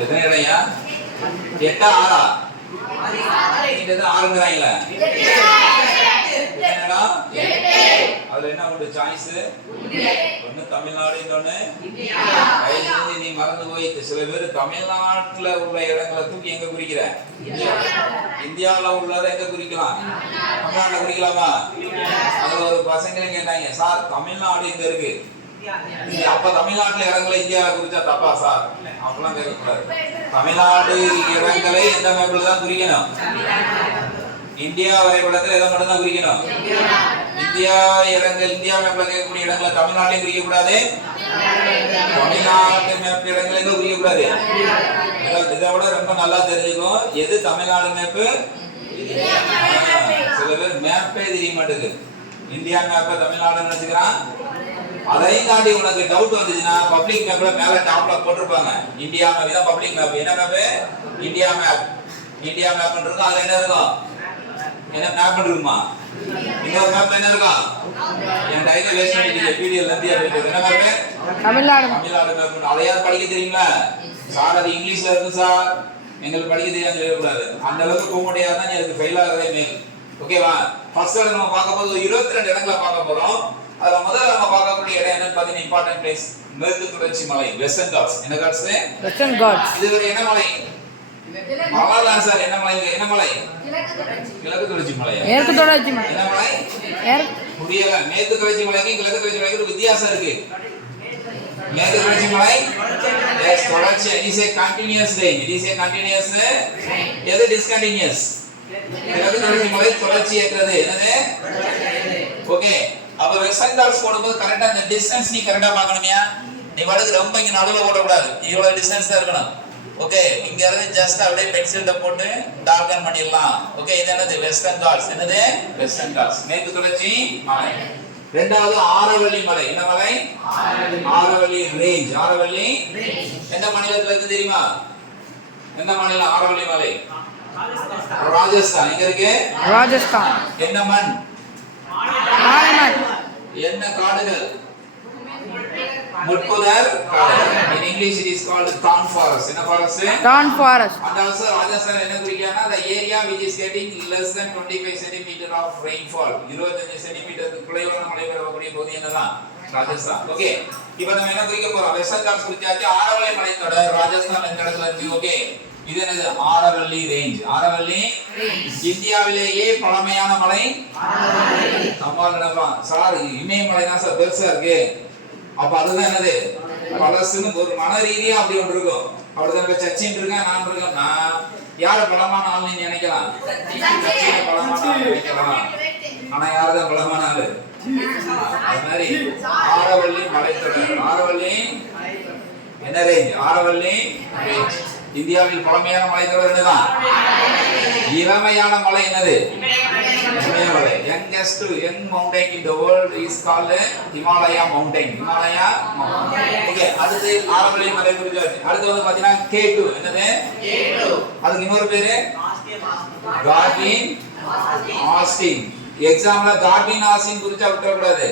எத்தனை இடையா எட்டா ஆறா? நீங்க எதுவும் ஆறுங்கிறாங்களே. எத்தனை அதுல என்ன உண்டு? சாய்ஸ்? ஒண்ணு தமிழ்நாடு இன்னொன்னு. நீ மறந்து போய். சில பேர் தமிழ்நாட்டுல உள்ள இடங்களை தூக்கி எங்க குறிக்கிற? இந்தியாவுல உள்ளதை எங்க குறிக்கலாம்? தமிழ்நாட்டுல குறிக்கலாமா? அதுல ஒரு பசங்க கேட்டாங்க சார் தமிழ்நாடு இங்க இருக்கு? நீ அப்ப தமிழ்நாட்டுல இடங்களை இந்தியா குறிச்சா தப்பா சார். அப்பெல்லாம் கேட்கக்கூடாது. தமிழ்நாடு இடங்களை எந்த மேப்ல தான் குறிக்கணும்? இந்தியா வரைபடத்தில் எதை மட்டும் தான் குறிக்கணும்? இந்தியா இடங்கள் இந்தியா மேப்ல கேட்கக்கூடிய இடங்களை தமிழ்நாட்டிலையும் குறிக்க கூடாது தமிழ்நாட்டு மேப் இடங்களை எங்க குறிக்க கூடாது இதை- இதை விட ரொம்ப நல்லா தெரிஞ்சுக்கும் எது தமிழ்நாடு மேப்பு? சில பேர் மேப்பே தெரிய மாட்டேங்குது. இந்தியா மேப்பை தமிழ்நாடு நினைச்சுக்கிறான். அதையும் தாண்டி உனக்கு டவுட் வந்துச்சுன்னா பப்ளிக் மேப்ல மேல டாப்ல போட்டிருப்பாங்க. இந்தியா மேப் இதான் பப்ளிக் மேப் என்ன map India map India map இருக்கும் அதுல என்ன இருக்கும் என்ன மேப் இருக்குமா? இன்னொரு மேப் என்ன இருக்கும் என் டைல வேஸ்ட் பண்ணிட்டீங்க பிடிஎல் இந்தியா போயிட்டு என்ன மேப் தமிழ்நாடு தமிழ்நாடு மேப் அதையாவது படிக்க தெரியுங்களா? சார் அது இங்கிலீஷ்ல இருக்கு சார். எங்களுக்கு படிக்க தெரியாது சொல்லக்கூடாது. அந்த அளவுக்கு போக முடியாது தான் எனக்கு ஃபெயில் ஆகிறதே மேல் ஓகேவா ஃபர்ஸ்ட் நம்ம பார்க்க போது இருபத்தி ரெண்டு இடங்களை பார்க்க போறோம். அதுல முதல்ல நம்ம பார்க்கக்கூடிய இடம் என்னன்னு பார்த்தீங்கன்னா இம்பார்ட்டன்ட் பிளேஸ் மேற்கு தொடர்ச்சி மலை வெஸ்டர்ன் காட்ஸ் என்ன காட்ஸ் வெஸ்டர்ன் காட்ஸ் இது ஒரு என்ன மலை? மலைதான் சார் என்ன மலை? என்ன மலை? கிழக்கு தொடர்ச்சி. மலையா? மேற்கு தொடர்ச்சி மலை. என்ன மலை? புரியல மேற்கு தொடர்ச்சி மலைக்கும் கிழக்கு தொடர்ச்சி மலைக்கும் ஒரு வித்தியாசம் இருக்கு. மேற்கு தொடர்ச்சி மலை? தொடர்ச்சி. It is a continuous range it is a continuous எது discontinuous? கிழக்கு தொடர்ச்சி மலை தொடர்ச்சி ஏற்றது. என்னது? ஓகே அப்ப வெஸ்டர்ன் டாட்ஸ் போடும்போது கரெக்டா அந்த டிஸ்டன்ஸ் நீ கரெக்டா பார்க்கணுமியா? நீ பாட்டுக்கு ரொம்ப இங்க நடுவுல போடக்கூடாது. இவ்வளவு டிஸ்டன்ஸ் தான் இருக்கணும். ஓகே இங்க இருந்து ஜஸ்ட் அப்படியே பென்சில்ல போட்டு டார்கன் பண்ணிடலாம். ஓகே இது என்னது? வெஸ்டர்ன் டாட்ஸ் என்னது? வெஸ்டர்ன் டாட்ஸ் மேற்கு தொடர்ச்சி மலை. ரெண்டாவது ஆரவள்ளி மலை. என்ன மலை? ஆரவள்ளி. ரேஞ்ச் ஆரவள்ளி எந்த மாநிலத்துல இருக்கு தெரியுமா? எந்த மாநிலம்? ஆரவள்ளி மலை. ராஜஸ்தான். எங்க இருக்கு? ராஜஸ்தான். என்ன மண்? என்ன காடுகள்? முட்புதர் காடுகள். In english it is called thorn forest. என்ன forest? Thorn forest and also Rajasthan என்ன குறிக்கானா the area which is getting less than 25 centimeter of rainfall. 25 சென்டிமீட்டருக்கு குறைவான மழை பெறக்கூடிய பகுதி என்னதான்? ராஜஸ்தான். ஓகே இப்போ நம்ம என்ன குறிக்க போறோம்? வெஸ்டர்ன் காட்ஸ் குறிச்சாச்சு ஆரவள்ளி மலைத்தொடர் ராஜஸ்தான் எந்த இடத்துல இருக்கு? ஓகே இது என்னது? ஆரவள்ளி ரேஞ்ச் ஆரவள்ளி? இந்தியாவிலேயே பழமையான மலை? நினைப்பான் சார் இமயமலை தான் சார் பெருசா இருக்கு. அப்ப அதுதான் என்னது? பழசுன்னு ஒரு மன ரீதியா அப்படி ஒன்று இருக்கும். அப்படிதான் இப்ப சச்சின் இருக்கேன் நான் இருக்கேன். நான் யாரு பலமான ஆள் நீங்க நினைக்கலாம்? சச்சினை. பலமான ஆள் நினைக்கலாம். ஆனா யாருதான் பலமான ஆளு? அது மாதிரி ஆரவள்ளி மலைத்தொடர். ஆரவள்ளி? என்ன ரேஞ்ச் ஆரவள்ளி? ரேஞ்ச் இந்தியாவில் பழமையான மலைத்தொடர் என்னதான் இளமையான மலை என்னது? இமயமலை youngest young mountain in the world is called Himalaya mountain. Himalaya mountain. Okay அடுத்து ஆரவள்ளி மலை குறிச்சு அடுத்து வந்து பாத்தீங்கன்னா K2 என்னது? அதுக்கு இன்னொரு பேரு? கார்பின் ஆஸ்டின் எக்ஸாம்ல கார்பின் ஆஸ்டின் குறிச்சா விட்டுற கூடாது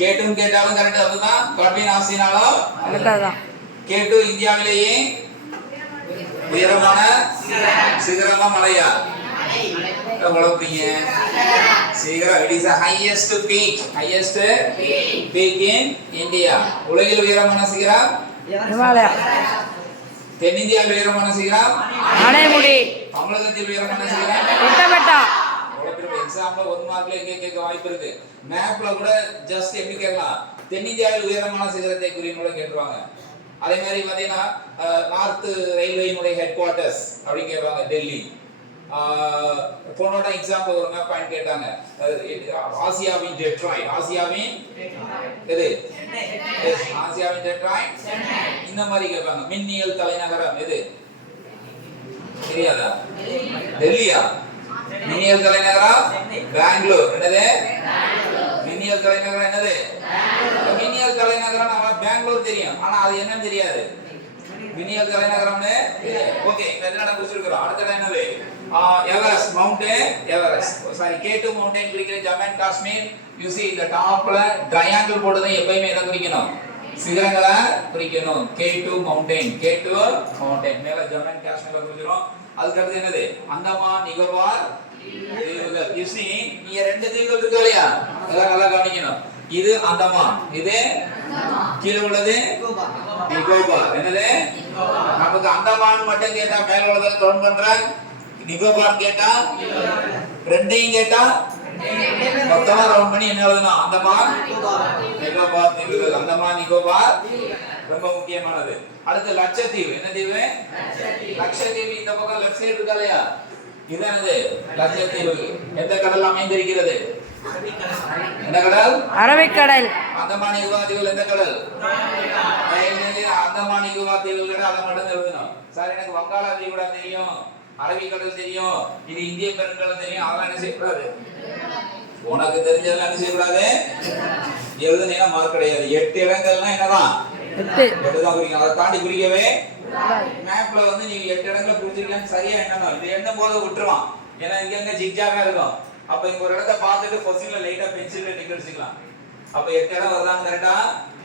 கேட்டும் கேட்டாலும் கரெக்ட் அதுதான் கார்பின் ஆஸ்டினாலும் கேட்டு இந்தியாவிலேயே உயரமான சிகரமா மலையா? குழப்பீங்க சிகரம். It is highest peak highest peak in India உலகில் உயரமான சிகரம்? தென்னிந்தியாவில் உயரமான சிகரம்? தமிழகத்தில் உயரமான சிகரம்? தொட்டபெட்டா எக்ஸாம்ல மார்க்ல எங்க கேட்க வாய்ப்பு இருக்கு. மேப்ல கூட ஜஸ்ட் எப்படி கேட்கலாம்? தென்னிந்தியாவில் உயரமான சிகரத்தை குறியும் கூட கேட்டுருவாங்க. அதே மாதிரி பாத்தீங்கன்னா நார்த் ரயில்வேயினுடைய ஹெட் குவார்ட்டர்ஸ் அப்படின்னு கேட்பாங்க டெல்லி. போனோட எக்ஸாம்பிள் ஒரு மேப் பாயிண்ட் கேட்டாங்க. ஆசியாவின் டெட்ராய்ட் ஆசியாவின் எது? ஆசியாவின் டெட்ராய்ட் இந்த மாதிரி கேட்பாங்க. மின்னியல் தலைநகரம் எது? தெரியாதா? டெல்லியா? மின்னியல் தலைநகரம் பெங்களூர். என்னது? மின்னியல் தலைநகரம் என்னது? மின்னியல் தலைநகரம் நம்ம பெங்களூர் தெரியும். ஆனா அது என்னன்னு தெரியாது. மின்னியல் தலைநகரம்னு ஓகே என்ன குறிச்சிருக்கிறோம். அடுத்த இடம் என்னது எவரெஸ்ட் மவுண்டன் எவரெஸ்ட் சாரி கேட்டு மவுண்டன் குறிக்கிற Jammu and Kashmir you see இந்த டாப்ல ட்ரையாங்கிள் போட்டு எப்பயுமே எதை குறிக்கணும்? சிகரங்களை குறிக்கணும். K two mountain K two mountain மேல ஜம்மு அண்ட் காஷ்மீர்ல குறிக்கிறோம் அதுக்கு அடுத்து என்னது? அந்தமான் நிகோபார் தீவுகள் You இங்க ரெண்டு தீவுகள் இருக்கு இல்லையா? அதெல்லாம் நல்லா கவனிக்கணும். இது அந்தமான் இது கீழே உள்ளது? நிகோபார் என்னது? நமக்கு அந்தமான் மட்டும் கேட்டா மேல உள்ளதை கவுண்ட் பண்ற நிகோபார் கேட்டா? ரெண்டையும் கேட்டா? மொத்தமா ரவுண்ட் பண்ணி என்ன எழுதணும்? அந்தமான் நிகோபார் தீவுகள் அந்தமான் நிகோபார் ரொம்ப முக்கியமானது. அடுத்து லட்சத்தீவு. என்ன தீவு? லட்சத்தீவு. இந்த பக்கம் லெஃப்ட் சைடு இருக்கா இல்லையா? இது என்னது லட்சத்தீவு எந்த கடல் அமைந்திருக்கிறது? எந்த கடல்? அரபிக்கடல். அந்தமான் தீவுகள் எந்த கடல்? அந்தமான் தீவுகள் கிட்ட அதை மட்டும் எழுதணும். சார் எனக்கு வங்காள விரிகுடா தெரியும். அரபிக்கடல் தெரியும். இது இந்திய பெருங்கடல் தெரியும். அதெல்லாம் என்ன செய்யக்கூடாது? உனக்கு தெரிஞ்சதெல்லாம் என்ன செய்யக்கூடாது? எழுதுனீங்கன்னா மார்க் கிடையாது. எட்டு இடங்கள்னா என்னதான்? எட்டு. தான் குறிக்கணும் அதை தாண்டி குறிக்கவே மேப்ல வந்து நீங்க எட்டு இடங்களை குறிச்சிருக்கீங்கன்னு சரியா எண்ணணும் இது எண்ணும் போது விட்டுருவான். ஏன்னா இங்க அங்க ஜிக்ஜாகா இருக்கும். அப்ப இங்க ஒரு இடத்த பார்த்துட்டு பொசிஷன்ல லைட்டா பென்சில்ல நிக்கடிச்சுக்கலாம் அப்ப எட்டு இடம் வருதான்னு கரெக்டா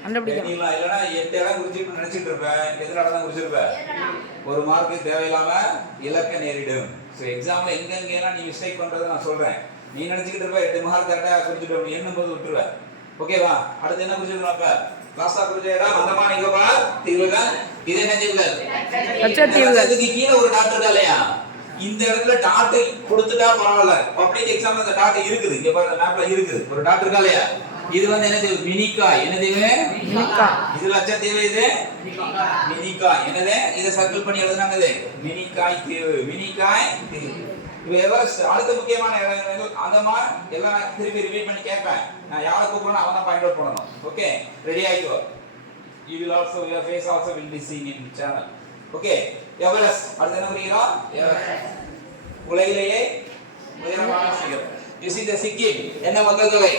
கண்டுபிடிக்கணும் எண்ணிக்கலாம் இல்லைன்னா எட்டு இடம் குறிச்சிட்டு நினைச்சிட்டு இருப்பேன். எத்தனை இடம் தான் குறிச்சிருப்பேன் ஒரு மார்க்கு தேவையில்லாம இலக்க நேரிடும். ஸோ எக்ஸாம்ல எங்கெங்கெல்லாம் நீ மிஸ்டேக் பண்றதை நான் சொல்றேன். நீ நினைச்சுக்கிட்டு இருப்ப எட்டு மார்க் கரெக்டா குறிச்சிட்டு எண்ணும் போது விட்டுருவேன் ஓகேவா அடுத்து என்ன குறிச்சிருக்கோம் அப்ப? லாஸ்டா குறிச்ச இடம் அந்தமான் நிகோபார் தீவுகள் இது என்ன தீவுகள்? லட்சத்தீவுகள் அதுக்கு கீழே ஒரு டாட் இருக்கா இல்லையா? இந்த இடத்துல டாட் கொடுத்துட்டா பரவாயில்ல. பப்ளிக் எக்ஸாம்ல இந்த டாட் இருக்குது. இங்க பாருங்க மேப்ல இருக்குது. ஒரு டாட் இருக்கா இல்லையா? இது வந்து என்ன தீவு? மினிக்காய் என்ன தீவு? மினிக்கா இது லட்சத்தீவு இது? மினிக்காய் என்னது? இதை சர்க்கிள் பண்ணி எழுதுனாங்க இது மினிக்காய் தீவு. மினிக்காய் தீவு. இப்போ எவரெஸ்ட் அடுத்த முக்கியமான இடம் அந்தமான் எல்லாம் திருப்பி ரிப்பீட் பண்ணி கேட்பேன். நான் யாரை கூப்பிடணும் அவன் தான் பாயிண்ட் அவுட் பண்ணணும். ஓகே ரெடி ஆகிக்கோ you will also your face also will be seen in channel. Okay Everest அடுத்து என்ன குறிக்கிறோம் உலகிலேயே உயரமான சிகரம் you see the சிக்கிம் என்ன மக்கள் தொகை?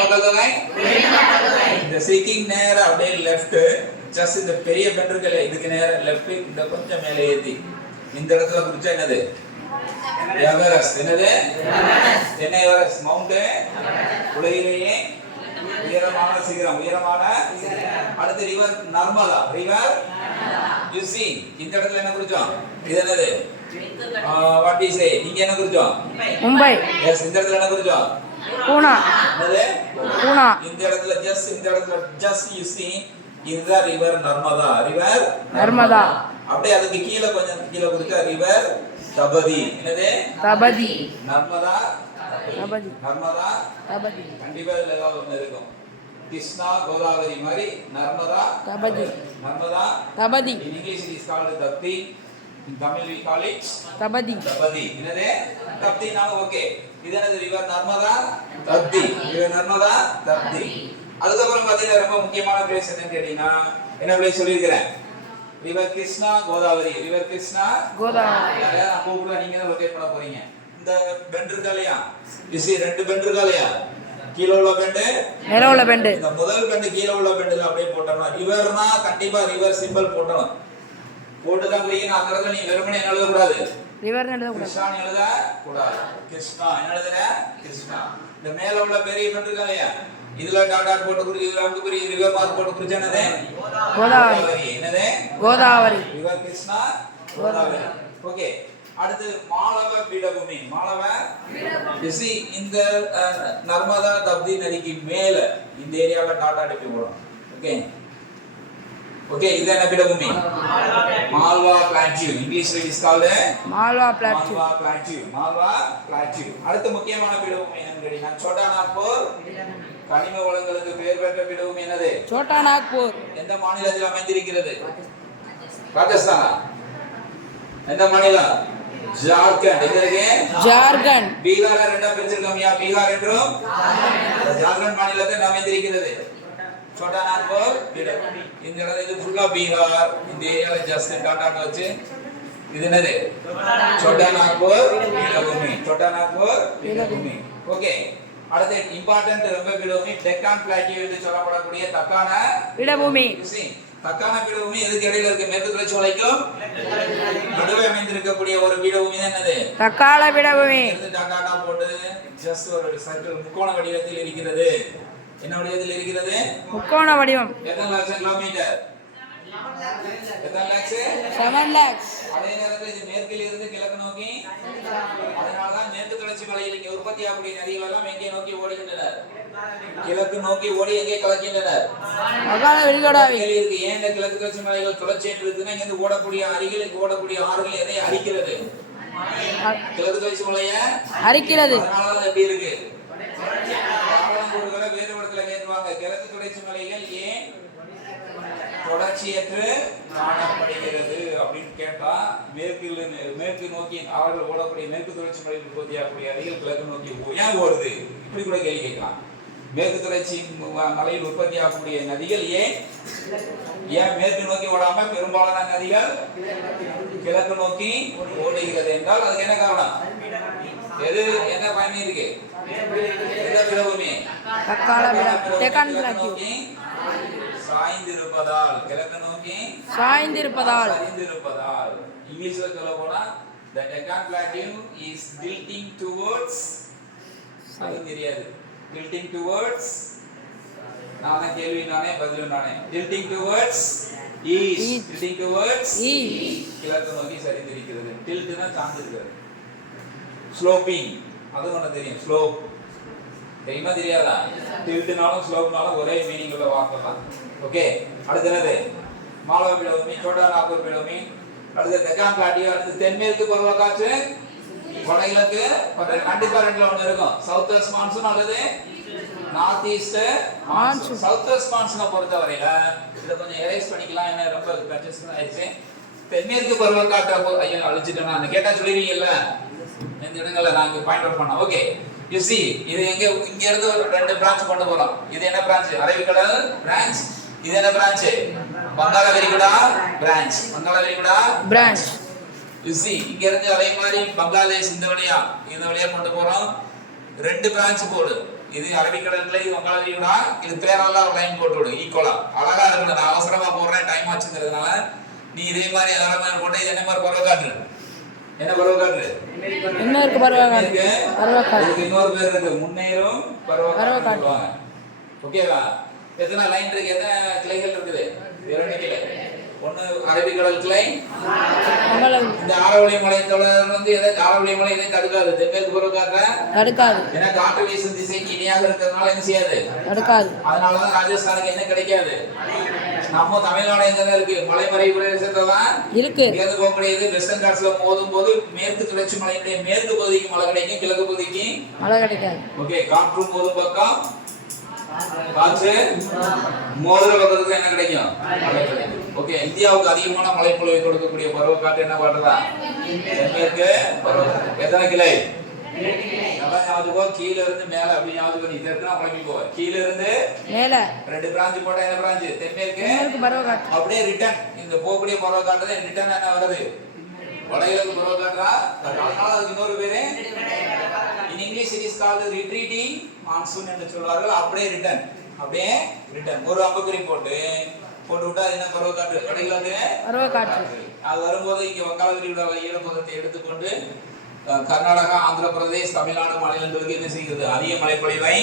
மக்கள் தொகை? இந்த சிக்கிங் நேரா அப்படியே லெஃப்ட் ஜஸ்ட் இந்த பெரிய பெண் இதுக்கு நேரா லெஃப்ட் இந்த கொஞ்சம் மேலே ஏத்தி. இந்த இடத்துல குறிச்சா என்னது? எவரெஸ்ட் என்னது? என்ன எவரெஸ்ட் மவுண்ட் உலகிலேயே உயரமான சிகரம் உயரமான அடுத்து river Narmada river you see இந்த இடத்துல என்ன குறிச்சோம்? இது என்னது? வாட் இஸ் ஏ இங்க என்ன குறிச்சோம்? மும்பை. எஸ் இந்த இடத்துல என்ன குறிச்சோம்? பூனா. என்னது? பூனா. இந்த இடத்துல ஜஸ்ட் இந்த இடத்துல ஜஸ்ட் யூ see இதுதான் ரிவர் நர்மதா. ரிவர் நர்மதா. அப்படியே அதுக்கு கீழே கொஞ்சம் கீழே குறிச்சா ரிவர் தபதி. என்னது? தபதி. நர்மதா. தபதி. நர்மதா தபதி. கண்டிப்பா இதுல ஏதாவது ஒண்ணு இருக்கும். கிருஷ்ணா கோதாவரி மாதிரி Narmada Tapti. Narmada english it is called Tapti. Tamil we call it Tapti. Tapti. என்னது? தப்தினாலும் ஓகே இது என்னது? ரிவர் நர்மதா தப்தி. ரிவர் நர்மதா தப்தி. அதுக்கப்புறம் பாத்தீங்கன்னா ரொம்ப முக்கியமான பிளேஸ் என்னன்னு கேட்டீங்கன்னா என்ன பிளேஸ் சொல்லியிருக்கிறேன்? ரிவர் கிருஷ்ணா கோதாவரி. ரிவர் கிருஷ்ணா கோதாவரி. கூப்பிடுவேன் நீங்க தான் லொகேட் பண்ண போறீங்க. இந்த பெண்ட் இருக்கா இல்லையா இசி ரெண்டு பெண்ட் இருக்கா இல்லையா கீழே உள்ள பெண்டு மேல உள்ள பெண்டு இந்த முதல் பெண்டு கீழே உள்ள பெண்டுல அப்படியே போட்டோம்னா ரிவர்னா கண்டிப்பா ரிவர் சிம்பிள் போட்டணும் போட்டு தான் அந்த இடத்துல நீ வெறுமனே என்ன எழுதக்கூடாது ரிவர் எழுதக்கூடாது கிருஷ்ணான்னு எழுத கூடாது. கிருஷ்ணா என்ன எழுதுற? கிருஷ்ணா. இந்த மேல உள்ள பெரிய பெண்டு இருக்கா இல்லையா இதுல டாட் டாட் போட்டு குறி இதுல வந்து குறி ரிவர் மார்க் போட்டு குறிச்சா என்னது? கோதாவரி. என்னது? கோதாவரி. ரிவர் கிருஷ்ணா கோதாவரி. ஓகே அடுத்து மாலவ பீடபூமி. மாலவ see இந்த நர்மதா தப்தி நதிக்கு மேல இந்த ஏரியால டாடா டிப்பி போடும். ஓகே ஓகே இது என்ன பீடபூமி? மால்வா பிளாட்யூ இங்கிலீஷ்ல it is called Malwa plateau Malwa plateau Malwa plateau அடுத்த முக்கியமான பீடபூமி என்னன்னு கேட்டீங்கன்னா சோட்டா நாக்பூர் கனிம வளங்களுக்கு பெயர் பெற்ற பீடபூமி என்னது? சோட்டா நாக்பூர் எந்த மாநிலத்தில் அமைந்திருக்கிறது? ராஜஸ்தானா. எந்த மாநிலம்? ஜார்க்கண்ட். எங்க ஜார்க்கண்ட். பீகார ரெண்டா பிரிச்சிருக்கோம்யா பீகார் என்றும் ஜார்க்கண்ட் பீடபூமி. இந்த இடத்துல இது ஃபுல்லா பீகார். இந்த ஏரியால ஜஸ்ட் டாட்டான்னு வச்சு இது என்னது? சோட்டா நாக்பூர் பீடபூமி சோட்டா நாக்பூர் பீடபூமி ஓகே. அடுத்து இம்பார்ட்டன்ட் ரொம்ப பீடபூமி டெக்கான் பிளாட்டியூ என்று சொல்லப்படக்கூடிய தக்கான தக்கான பீடபூமி எதுக்கு இடையில இருக்கு? மேற்கு தொடர்ச்சி மலைக்கும் நடுவே அமைந்திருக்கக்கூடிய ஒரு பீடபூமி தான் என்னது? தக்கால பீடபூமி டாட்டா போட்டு ஜஸ்ட் ஒரு சர்க்கிள் முக்கோண வடிவத்தில் இருக்கிறது. என்ன வடிவத்தில் இருக்கிறது? முக்கோண வடிவம். எத்தனை லட்சம் கிலோமீட்டர் எத்தனை லேக்ஸ் செவன் லேக்ஸ் அதே நேரத்தில் இது மேற்கில் இருந்து கிழக்கு நோக்கி. அதனாலதான் மேற்கு தொடர்ச்சி மலையில் இங்கே உற்பத்தி ஆகக்கூடிய நதிகள் எல்லாம் எங்கே நோக்கி ஓடுகின்றனர் கிழக்கு நோக்கி ஓடி எங்கே கலக்கின்றனர்? இருக்கு. ஏன் இந்த கிழக்கு தொடர்ச்சி மலைகள் தொடர்ச்சி இருக்குன்னா இங்க இருந்து ஓடக்கூடிய அருகில் ஓடக்கூடிய ஆறுகள் எதை அரிக்கிறது கிழக்கு தொடர்ச்சி மலைய அரிக்கிறது. அதனாலதான் எப்படி இருக்கு? வேறு இடத்துல கேட்டுவாங்க கிழக்கு தொடர்ச்சி மலைகள் ஏன் தொடர்ச்சியற்று காணப்படுகிறது அப்படின்னு கேட்டா மேற்கில் மேற்கு நோக்கி அவர்கள் ஓடக்கூடிய மேற்கு தொடர்ச்சி மலையில் உற்பத்தியாகக்கூடிய அருகில் கிழக்கு நோக்கி ஏன் ஓடுது? இப்படி கூட கேள்வி கேட்கலாம். மேற்கு தொடர்ச்சி மலையில் உற்பத்தியாகக்கூடிய நதிகள் ஏன்? ஏன் மேற்கு நோக்கி ஓடாம பெரும்பாலான நதிகள் கிழக்கு நோக்கி ஓடுகிறது என்றால் அதுக்கு என்ன காரணம்? எது என்ன பயணம் இருக்கு? கிழக்கு நோக்கி சாய்ந்திருப்பதால் கிழக்கு நோக்கி சாய்ந்திருப்பதால். சரிந்திருப்பதால் இங்கிலீஷ்ல சொல்ல போனா the deccan plateau is tilting towards அது தெரியாது. Tilting towards நானே கேள்வி நானே பதில் நானே. Tilting towards east. East. tilting towards ஈ கிழக்கு நோக்கி சரிந்திருக்கிறது டில்ட்னா சார்ந்திருக்கிறது. ஸ்லோப்பிங் அது ஒன்று தெரியும். ஸ்லோப் தெரியுமா தெரியாதா? டில்ட்னாலும் ஸ்லோப்னாலும் ஒரே மீனிங் உள்ள வார்த்தை தான் ஓகே அடுத்து என்னது மாலவ பிளவுமி சோட்டா நாகூர் பிளவுமி அடுத்து தெக்கான் பிளாட்டியோ அடுத்து தென்மேற்கு பருவக்காற்று. வடகிழக்கு கண்டிப்பா ரெண்டுல ஒன்று இருக்கும். சவுத் வெஸ்ட் மான்சூன் அல்லது north east monsoon. South west மான்சூனை பொறுத்த வரையில இதை கொஞ்சம் எரேஸ் பண்ணிக்கலாம். என்ன ரொம்ப கன்ஃபியூஷன் ஆயிடுச்சு. தென்மேற்கு பருவக்காற்றை ஐயோ அழிச்சிட்டேன் நான் கேட்டா சொல்லுவீங்கல்ல இந்த இடங்கள்ல நாங்க பாயிண்ட் அவுட் பண்ணோம் ஓகே யூ see இது எங்க இங்க இருந்து ஒரு ரெண்டு பிரான்ச் கொண்டு போறோம். இது என்ன பிரான்ச் அரபிக்கடல் பிரான்ச் இது என்ன பிரான்ச் வங்காள விரிகுடா பிரான்ச் வங்காள விரிகுடா பிரான்ச் யூ இங்க இருந்து அதே மாதிரி பங்களாதேஷ் இந்த வழியா இந்த வழியா கொண்டு போறோம். ரெண்டு பிரான்ச் போடு இது அரபிக்கடல்ல இது வங்காள இது பேரெல்லாம் லைன் போட்டு விடு ஈக்குவலா அழகா இருக்கு நான் அவசரமா போடுறேன் டைம் ஆச்சுங்கிறதுனால நீ இதே மாதிரி அதே மாதிரி போட்டு இது என்ன மாதிரி பருவ காற்று என்ன பருவ பருவகாலம் இருக்கு. பருவகாலம் இதுக்கு இன்னொரு பேர் இருக்கு முன்னேறும் பருவகாலம். சொல்லுவாங்க. ஓகேவா எத்தனை லைன் இருக்கு? எத்தனை கிளைகள் இருக்குது? இரண்டு கிளை ஒண்ணு அரபிக்கடல் கிளை இந்த ஆரவழி மலை தொடர் வந்து எதை ஆரவழி மலை எதை தடுக்காது. தென்மேற்கு பருவக்காற்ற தடுக்காது. ஏன்னா காற்று வீசும் திசைக்கு இணையாக இருக்கிறதுனால என்ன செய்யாது? தடுக்காது. அதனாலதான் ராஜஸ்தானுக்கு என்ன கிடைக்காது? நம்ம தமிழ்நாடு எங்க இருக்கு? மலைமறை பிரதேசத்துல தான் இருக்கு. இங்கேருந்து போகக்கூடியது வெஸ்டர்ன் காட்ஸ்ல மோதும் போது மேற்கு தொடர்ச்சி மலையினுடைய மேற்கு பகுதிக்கு மழை கிடைக்கும் கிழக்கு பகுதிக்கு மழை கிடைக்காது. ஓகே காற்றும் மோதும் பக்கம். காற்று பக்கத்துக்கு என்ன கிடைக்கும்? ஓகே இந்தியாவுக்கு அதிகமான மழைப்பொழிவை கொடுக்கக்கூடிய பருவக்காற்று என்ன பாட்டுதா தென்மேற்கு எத்தனை கிளை? நல்லா ஞாபகம் கீழ இருந்து மேல அப்படி ஞாபகம் போவ கீழ இருந்து மேல. ரெண்டு பிரான்ச் போட்டா என்ன பிரான்ச் தென்மேற்கு. அப்படியே ரிட்டர்ன் இந்த போகக்கூடிய பருவக்காற்று ரிட்டர்ன் என்ன வருது. அதனால அதுக்கு இன்னொரு பேரு. In English it is called retreating monsoon என்று சொல்வார்கள். அப்படியே ரிட்டர்ன் அப்படியே ரிட்டர்ன் ஒரு அம்புக்குறி போட்டு போட்டு விட்டா என்ன? பருவக்காற்று. வடகிழக்கு பருவக்காற்று. அது வரும்போது இங்க வங்காள விரிகுடாவில் ஈரப்பதத்தை எடுத்துக்கொண்டு கர்நாடகா ஆந்திர பிரதேஷ் தமிழ்நாடு மாநிலங்களுக்கு என்ன செய்கிறது? அதிக மழைப்பொழிவை.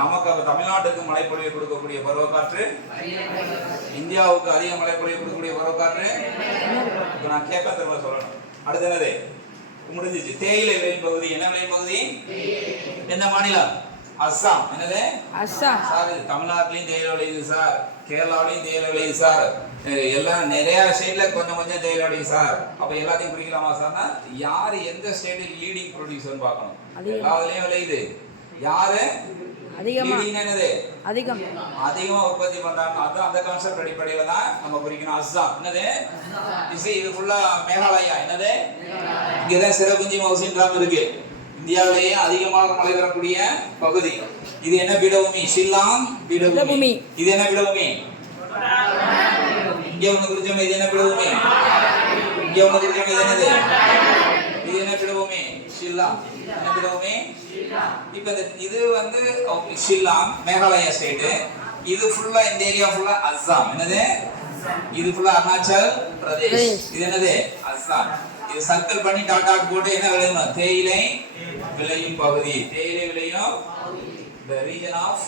நமக்கு அப்ப தமிழ்நாட்டுக்கு மழைப்பொழிவை கொடுக்கக்கூடிய பருவக்காற்று. இந்தியாவுக்கு அதிக மழைப்பொழிவை கொடுக்கக்கூடிய பருவக்காற்று. இப்ப நான் கேட்க திரும்ப சொல்லணும். அடுத்து என்னது? முடிஞ்சிச்சு. தேயிலை விளையும் பகுதி என்ன விளையும் பகுதி? எந்த மாநிலம்? அஸ்ஸாம். என்னது? அஸ்ஸாம். சார் இது தமிழ்நாட்டிலையும் தேயிலை விளையுது சார். கேரளாவிலையும் தேயிலை விளையுது சார். எல்லாம் நிறைய ஸ்டேட்ல கொஞ்சம் கொஞ்சம் தேயிலை விளையுது சார். அப்ப எல்லாத்தையும் குறிக்கலாமா சார்னா யார் எந்த ஸ்டேட்டில் லீடிங் ப்ரொடியூசர் பார்க்கணும். அதிகம். எல்லா இதுலயும் விளையுது. யாரு? அதிகமா. அதிகம். அதிகமா உற்பத்தி பண்றாங்க. அது அந்த கான்செப்ட் அடிப்படையில தான் நம்ம குறிக்கணும். அஸ்ஸாம். என்னது? இசை இது ஃபுல்லா மேகாலயா. என்னது? இங்கதான் சிறப்புஞ்சி மவுசின் கிராமம் இருக்கு. இந்தியாவிலேயே அதிகமாக மழை பெறக்கூடிய பகுதி. இது என்ன பீடபூமி? ஷில்லாங் பீடபூமி. இது என்ன பீடபூமி? இங்க ஒண்ணு குறிச்சோம் இது என்ன பீடபூமி? இங்க ஒண்ணு குறிச்சோம் இது என்னது? ஷில்லாங். என்ன பீடபூமி இப்ப இந்த இது வந்து ஷில்லாங் மேகாலயா ஸ்டேட் இது ஃபுல்லா இந்த ஏரியா ஃபுல்லா அஸ்ஸாம். என்னது? இது ஃபுல்லா அருணாச்சல் பிரதேஷ். இது என்னது? அஸ்ஸாம். இது சர்க்கிள் பண்ணி டாட் டாட் போட்டு என்ன விளையணும் தேயிலை விளையும் பகுதி. தேயிலை விளையும் the region of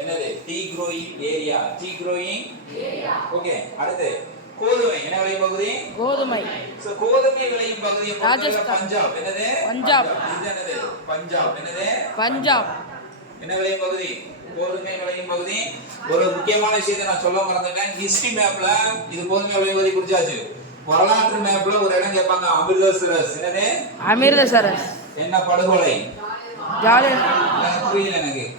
என்னது? Tea growing area tea growing okay அடுத்து. கோதுமை என்ன விளையும் பகுதி? கோதுமை. கோதுமை விளையும் பொறுத்தவரை ராஜஸ்தான். பஞ்சாப். என்னது? பஞ்சாப். இது என்னது? பஞ்சாப். என்னது? பஞ்சாப். என்ன விளையும் பகுதி? கோதுமை விளையும் பகுதி. ஒரு முக்கியமான விஷயத்தை நான் சொல்ல மறந்துட்டேன். ஹிஸ்டரி மேப்ல இது கோதுமை விளையும் பகுதி குறிச்சாச்சு. வரலாற்று மேப்ல ஒரு இடம் கேட்பாங்க அமிர்தசரஸ். என்னது? அமிர்தசரஸ். என்ன படுகொலை? புரியல எனக்கு.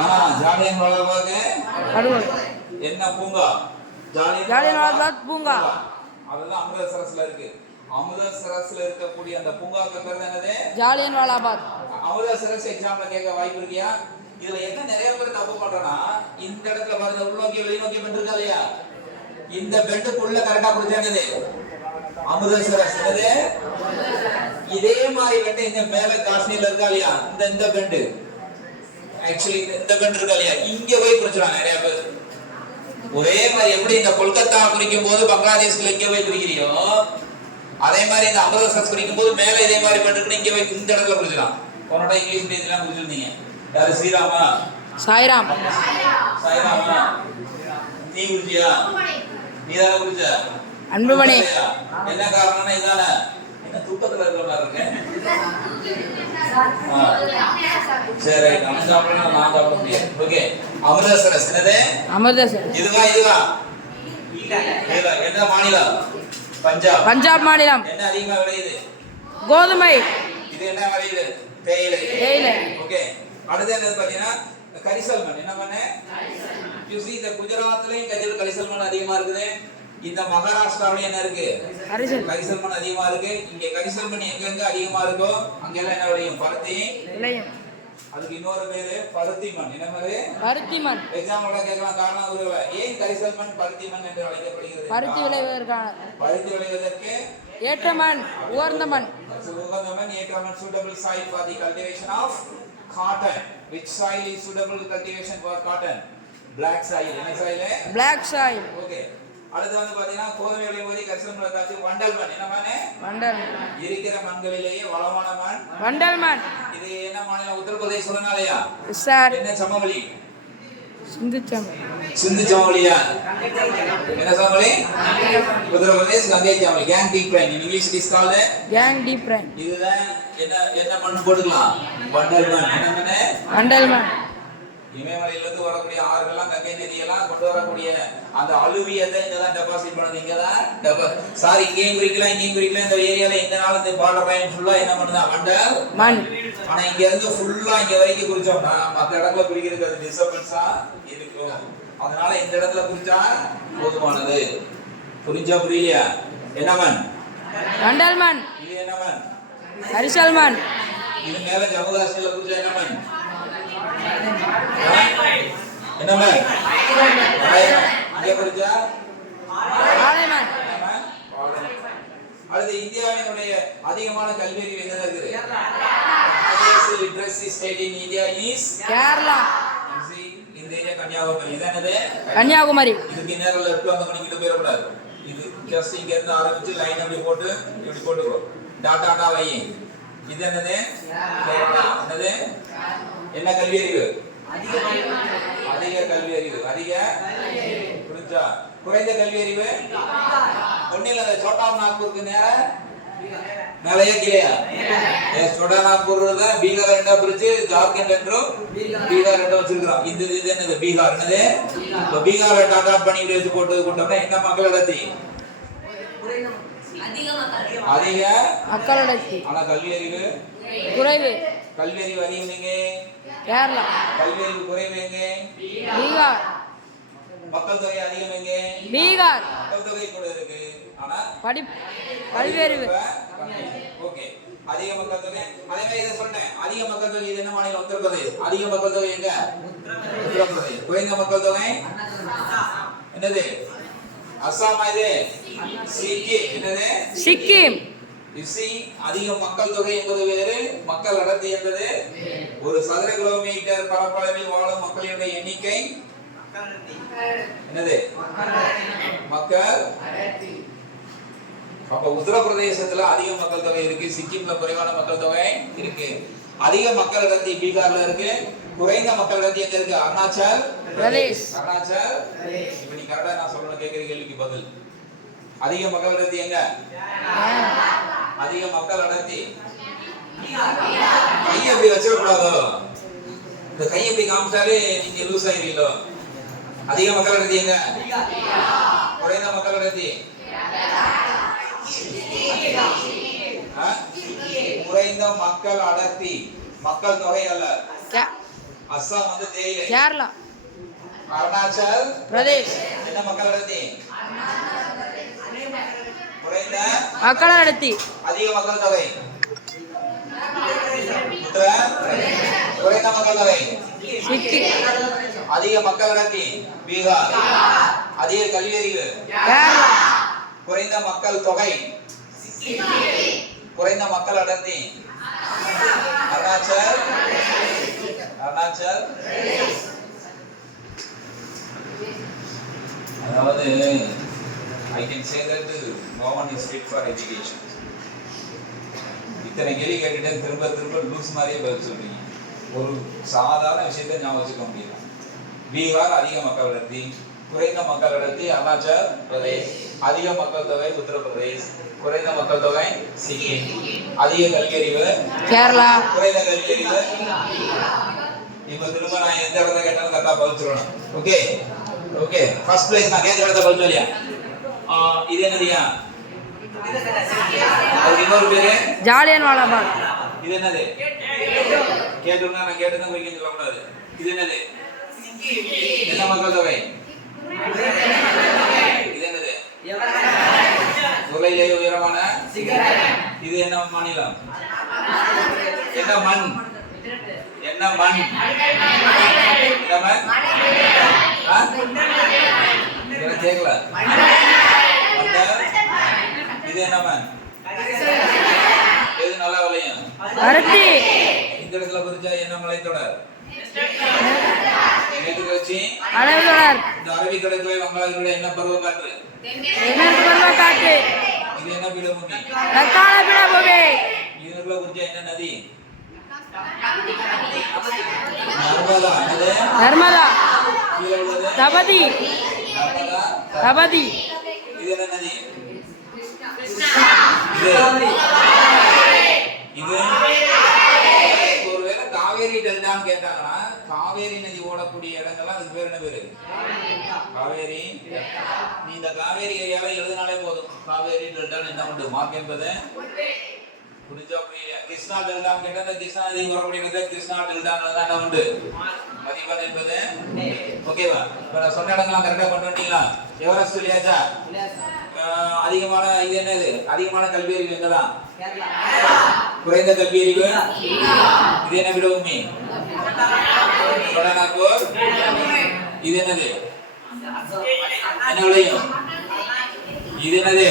ஆ ஜாலியன் படுகொலை. என்ன பூங்கா? ஜாலியன் ஜாலியன் வாலாபாக் பூங்கா. அதுதான் அமிர்தசரஸ்ல இருக்கு. அமிர்தசரஸ்ல இருக்கக்கூடிய அந்த பூங்காக்கு பேர் என்னது? ஜாலியன் வாலாபாக் அமிர்தசரஸ் எக்ஸாம்ல கேட்க வாய்ப்பு இருக்கியா? இதுல என்ன நிறைய பேர் தப்பு பண்றனா இந்த இடத்துல பாருங்க உள்நோக்கி வெளிநோக்கி பெண்ட் இருக்கா இல்லையா? இந்த பெண்டுக்குள்ள கரெக்டா புரிஞ்சாங்க அமிர்தசரஸ் என்னது? இதே மாதிரி பெண்டு இங்க மேல காஷ்மீர்ல இருக்கா இல்லையா? இந்த இந்த பெண்டு ஆக்சுவலி இந்த பெண்ட் இருக்கா இல்லையா? இங்க போய் குறிச்சிடாங்க நிறைய பேர். ஒரே மாதிரி எப்படி இந்த கொல்கத்தா குறிக்கும் போது பங்களாதேஷ்ல இங்க போய் குறிக்கிறியோ அதே மாதிரி இந்த அமிர்தசரஸ் குறிக்கும் போது மேல இதே மாதிரி பெண்ட் இங்க போய் இந்த இடத்துல குறிச்சிடலாம் உன்னோட இங்கிலீஷ் மீடியத்துல குறிச்சிருந்தீங்க யாரு ஸ்ரீராமா? சாய்ராம். சாய்ராமா? நீ குறிச்சியா நீ தானே குறிச்ச அன்புமணி? என்ன காரணம்னா இதானே? என்ன தூக்கத்துல இருக்கிற மாதிரி இருக்கேன் ஆ. சரி ரைட். அவன் சாப்பிடலாம் நான் சாப்பிட முடியாது. ஓகே. அமிர்தசரஸ். என்னது? அமிர்தசரஸ். இதுவா இதுவா? என்ன மாநிலம்? பஞ்சாப். பஞ்சாப் மாநிலம். என்ன அதிகமா விளையுது? கோதுமை. இது என்ன விளையுது? தேயிலை. தேயிலை. ஓகே. அடுத்து என்னது பாத்தீங்கன்னா கரிசல் மண் என்ன இந்த குஜராத்லயும் கஜல் கரிசல் மண் அதிகமா இருக்குது. இந்த மகாராஷ்டிராவிலயும் என்ன இருக்கு? கரிசல். மண் அதிகமா இருக்கு. இங்க கரிசல் மண் எங்கெங்க அதிகமா இருக்கோ அங்கெல்லாம் என்ன விளையும்? பருத்தி அதுக்கு இன்னொரு பேரு பருத்தி மண் என்ன மாதிரி பருத்தி மண் எக்ஸாம்பிள கேட்கலாம் காரணம் ஒரு ஏன் கரிசல் மண் பருத்தி மண் என்று அழைக்கப்படுகிறது? பருத்தி விளைவதற்கான பருத்தி விளைவதற்கு ஏற்ற மண் உயர்ந்த மண். உகந்த மண் ஏற்ற மண் suitable soil for the cultivation of cotton. Which soil is suitable cultivation for cotton? Black soil. என்ன soil? பிளாக் சாயில் ஓகே அடுத்து வந்து பாத்தீங்கன்னா கோதுமை விளையும் போது கரிசல் மண் காட்சி வண்டல் மண் என்ன மண் வண்டல். இருக்கிற மண்களிலேயே வளமான மண். வண்டல் மண். இது என்ன மாநிலம் உத்தரப்பிரதேச சொன்னாலயா சார். என்ன சமவெளி? சிந்துச்சம் சிந்து சமவெளியா? என்ன சமவெளி? உத்தரப்பிரதேஷ் கங்கை சமவெளி. Gangetic in English it is called Gangetic plain இதுதான் என்ன என்ன மண் போட்டுக்கலாம்? வண்டல் மண். என்ன மண்ணு வண்டல் மண். இமயமலையிலிருந்து வரக்கூடிய ஆறுகள்லாம் கங்கை நதியெல்லாம் கொண்டு வரக்கூடிய அந்த அலுவியத்தை இங்க தான் டெபாசிட் பண்ணுது. இங்க தான் சாரி இங்கேயும் குறிக்கலாம் இங்கேயும் குறிக்கலாம். இந்த ஏரியால எங்கனாலும் இந்த பார்டர் லைன் ஃபுல்லா என்ன பண்ணுதான் வண்டல் மண். ஆனா இங்க இருந்து ஃபுல்லா இங்க வரைக்கும் குறிச்சோம்னா மத்த இடத்துல குறிக்கிறதுக்கு அது டிஸ்டர்பன்ஸா இருக்கும். அதனால இந்த இடத்துல குறிச்சா போதுமானது. புரிஞ்சா புரியலையா? என்ன மண்? வண்டல் மண். இது என்ன மண்? அரிசல் மண். இது மேல ஜம்மு காஷ்மீர்ல குறிச்சா என்ன மண்? ஆ? என்ன மண் பாளையம். இங்க குறிச்சா ஆலை மண் என்ன மண்? பாளையம். அடுத்து இந்தியாவினுடைய அதிகமான கல்வி அறிவு இருக்குது? India is Kerala. இந்த ஏரியா கன்னியாகுமரி இது என்னது கன்னியாகுமரி. இதுக்கு நேரம் லெஃப்ட் வந்து பண்ணிக்கிட்டு போயிடக்கூடாது. இது ஜஸ்ட் இங்க இருந்து ஆரம்பிச்சு லைன் அப்படி போட்டு இப்படி போட்டுக்கோ. டாட் டாட்டா வை இது. என்னது? என்ன கல்வி அறிவு? அதிக கல்வி அறிவு. அதிக புரிஞ்சா? குறைந்த கல்வி அறிவு? ஒன்னில் அந்த சோட்டா நாக்பூருக்கு நேர? மேலையா கீழையா? எஸ் சோட்டா நாக்பூர் தான் பீகார் ரெண்டா பிரிச்சு ஜார்க்கண்ட் என்றும் பீகார். ரெண்டா வச்சிருக்கிறோம் இந்த இது என்னது? பீகார். என்னது? இப்போ பீகாரை டாட்டா பண்ணி இப்படி வச்சு போட்டு கொண்டோம்னா என்ன மக்கள் அடர்த்தி? அதிக ஆனா கல்வி அறிவு? குறைவு. கல்வி அறிவு அதிகம் கேரளா. கல்வி அறிவு குறைவு எங்க? பீகார். மக்கள் தொகை அதிகம் எங்க? பீகார். மக்கள் தொகை கூட இருக்கு. ஆனா படி கல்வியறிவு. ஓகே. அதிக மக்கள் தொகை. அதே மாதிரி இதை சொன்னேன் அதிக மக்கள் தொகை இது என்ன மாநிலம்? உத்தரப்பிரதேஷ். அதிக மக்கள் தொகை எங்க? உத்தரப்பிரதேஷ். குறைந்த மக்கள் தொகை? என்னது? அஸ்ஸாமா இது? சிக்கிம். என்னது? சிக்கிம். இசி அதிக மக்கள் தொகை என்பது வேறு மக்கள் அடர்த்தி என்பது ஒரு சதுர கிலோமீட்டர் பரப்பளவில் வாழும் மக்களினுடைய எண்ணிக்கை என்னது? மக்கள் அப்ப உத்தரப்பிரதேசத்துல அதிக மக்கள் தொகை இருக்கு சிக்கிம்ல குறைவான மக்கள் தொகை இருக்கு. அதிக மக்கள் அடர்த்தி பீகார்ல இருக்கு குறைந்த மக்கள் அடர்த்தி எங்க இருக்கு? அருணாச்சல் பிரதேஷ். அருணாச்சல் இப்ப நீ கரெக்டா நான் சொல்ற கேக்குற கேள்விக்கு பதில். அதிக மக்கள் அடர்த்தி எங்க? அதிக மக்கள் அடர்த்தி. கையை அப்படி வச்சிடக்கூடாதோ? இந்த கையை இப்படி காமிச்சாலே நீங்க லூஸ் ஆயிருவீங்களோ அதிக மக்கள் அடர்த்தி எங்க? குறைந்த மக்கள் அடர்த்தி? குறைந்த மக்கள் அடர்த்தி. மக்கள் தொகை அல்ல. அஸ்ஸாம் வந்து தேயிலை. கேரளா. அருணாச்சல் பிரதேஷ். என்ன மக்கள் அடர்த்தி? மக்கள் அடர்த்தி அதிக மக்கள் தொகை. குறைந்த மக்கள் தொகை. அதிக மக்கள் அடர்த்தி பீகார். அதிக கல்வி அறிவு கேரளா. குறைந்த மக்கள் தொகை. குறைந்த மக்கள் அடர்த்தி. அருணாச்சல். அருணாச்சல். அதாவது I can say that government is fit for education இத்தனை கேள்வி கேட்டுட்டு திரும்ப திரும்ப லூஸ் மாதிரியே பதில் சொல்றீங்க. ஒரு சாதாரண விஷயத்தை ஞாபகம் வச்சுக்க முடியல பீகார் அதிக மக்கள் அடர்த்தி குறைந்த மக்கள் அடர்த்தி அருணாச்சல் பிரதேஷ் அதிக மக்கள் தொகை உத்தரப்பிரதேஷ் குறைந்த மக்கள் தொகை சிக்கிம். அதிக கல்வியறிவு கேரளா. குறைந்த கல்வியறிவு இப்போ திரும்ப நான் எந்த இடத்துல கேட்டாலும் கரெக்டாக பதில் சொல்லணும் ஓகே ஓகே ஃபர்ஸ்ட் பிளேஸ் நான் கேட்குற இடத்த பதில் சொல்லியா? இது என்னதுயா இன்னொரு பேரு? ஜாலியன் வாலாபாக். இது என்னது? கேட்டுனா நான் கேட்டதும் குறிக்க சொல்லக்கூடாது. இது என்னது? என்ன மக்கள் தொகை? இது என்னது? உலகிலே உயரமான? இது என்ன மாநிலம்? என்ன மண்? என்ன மண்? என்ன கேட்கல. இது என்ன மண் எது நல்லா விளையும் பருத்தி இந்த இடத்துல குறிச்சா என்ன வச்சு அலைவுதொடர் இந்த அரபிக்கடற்கரை வங்காளத்தோட என்ன பருவ காற்று இது என்ன பீடபூமி? நதி? நர்மதா. தபதி. தபதி. இது என்ன நதி? இது இது ஒருவேளை காவேரி டெல்டான்னு கேட்டாங்கன்னா காவேரி நதி ஓடக்கூடிய இடங்கள்லாம் அதுக்கு பேர் என்ன பேரு? காவேரி. நீ இந்த காவேரி ஏரியாவை எழுதினாலே போதும். காவேரி டெல்டான்னு என்ன உண்டு? மார்க் என்பது புரிஞ்சா புரியல கிருஷ்ணா டெல்டா கேட்டா இந்த கிருஷ்ணா நதி வரக்கூடிய கிருஷ்ணா டெல்டான்னு என்ன உண்டு? மதிப்பது என்பது ஓகேவா? இப்ப நான் சொன்ன இடங்கள்லாம் கரெக்டா கொண்டு வந்துட்டீங்களா? எவரெஸ்ட் இல்லையாச்சா அதிகமான இது என்னது? அதிகமான கல்வி அறிவு எங்கதான் குறைந்த கல்வி அறிவு இது என்ன விடவுமே? இது என்னது? என்ன விளையும் இது என்னது?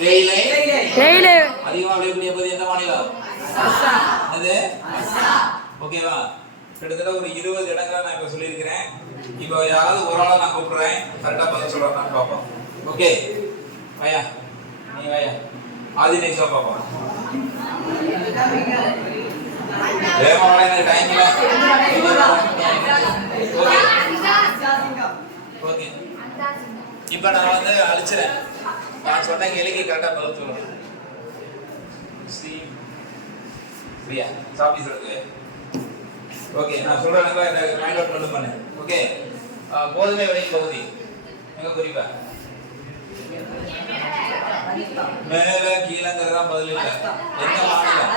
தேயிலை. தேயிலை. அதிகமா விளையக்கூடிய போது எந்த மாநிலம்? அது ஓகேவா? கிட்டத்தட்ட ஒரு இருபது இடங்களை நான் இப்ப சொல்லியிருக்கிறேன். இப்போ யாராவது ஒரு ஆளா நான் கூப்பிடுறேன். கரெக்டா பதில் சொல்றான்னு பார்ப்போம். ஓகே. வாயா நீ வாயா ஆதினேஷா பார்ப்போம். வேகமா வாடா, எனக்கு டைம் ஓகே. ஓகே. இப்போ நான் வந்து அழிச்சிறேன். நான் சொன்ன கேள்விக்கு கரெக்டாக பதில் சொல்லணும் சி பிரியா சாப்பி சொல்லுங்க ஓகே நான் சொல்றேன் எனக்கு மைண்ட் அவுட் மட்டும் பண்ணு. ஓகே. போதுமே விளையும் பகுதி. மிக குறிப்பா? மேல கீழங்கிறதா பதில் இல்ல. எந்த மாநிலம்?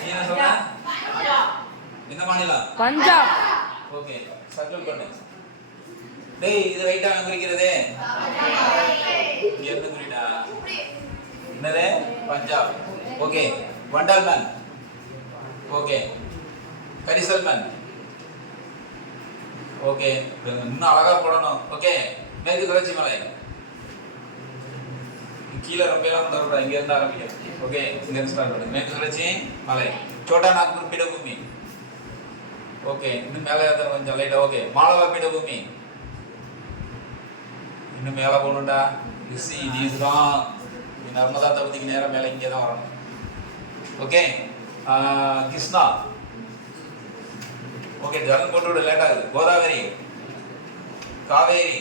நீ என்ன சொல்ற எந்த மாநிலம் பஞ்சாப். ஓகே சர்க்கிள் பண்ணு. டேய் இது ரைட்டா குறிக்கிறதே. இருந்து குறிடா. என்னது? பஞ்சாப். ஓகே வண்டர்மேன் ஓகே கரிசல்மன். ஓகே இன்னும் அழகா போடணும். ஓகே மேற்கு தொடர்ச்சி மலை. கீழே ரொம்ப எல்லாம் இங்கேருந்து இங்க இருந்து ஆரம்பிக்கும் ஓகே இங்க இருந்து ஸ்டார்ட் பண்ணு மேற்கு தொடர்ச்சி மலை. சோட்டா நாக்பூர் பீடபூமி. ஓகே இன்னும் மேலே ஏதாவது கொஞ்சம் லைட்டா ஓகே மாலவா பீடபூமி. இன்னும் மேலே போகணும்டா. இசி இதுதான் நீ நர்மதா தகுதிக்கு நேரம் மேலே இங்கே தான் வரணும். ஓகே கிருஷ்ணா. ஓகே ஜலம் போட்டு விட லேட் ஆகுது கோதாவரி. காவேரி.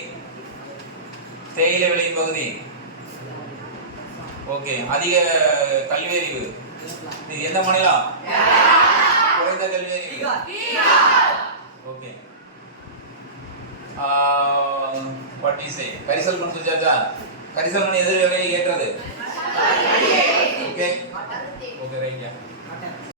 தேயிலை விளையும் பகுதி. ஓகே அதிக கல்வி அறிவு இது எந்த மாநிலம்? குறைந்த கல்வி அறிவு ஓகே வாட் இஸ் கரிசல் மண் சுஜாதா. கரிசல் மண் எதிர் வகையை ஏற்றது. Okay okay right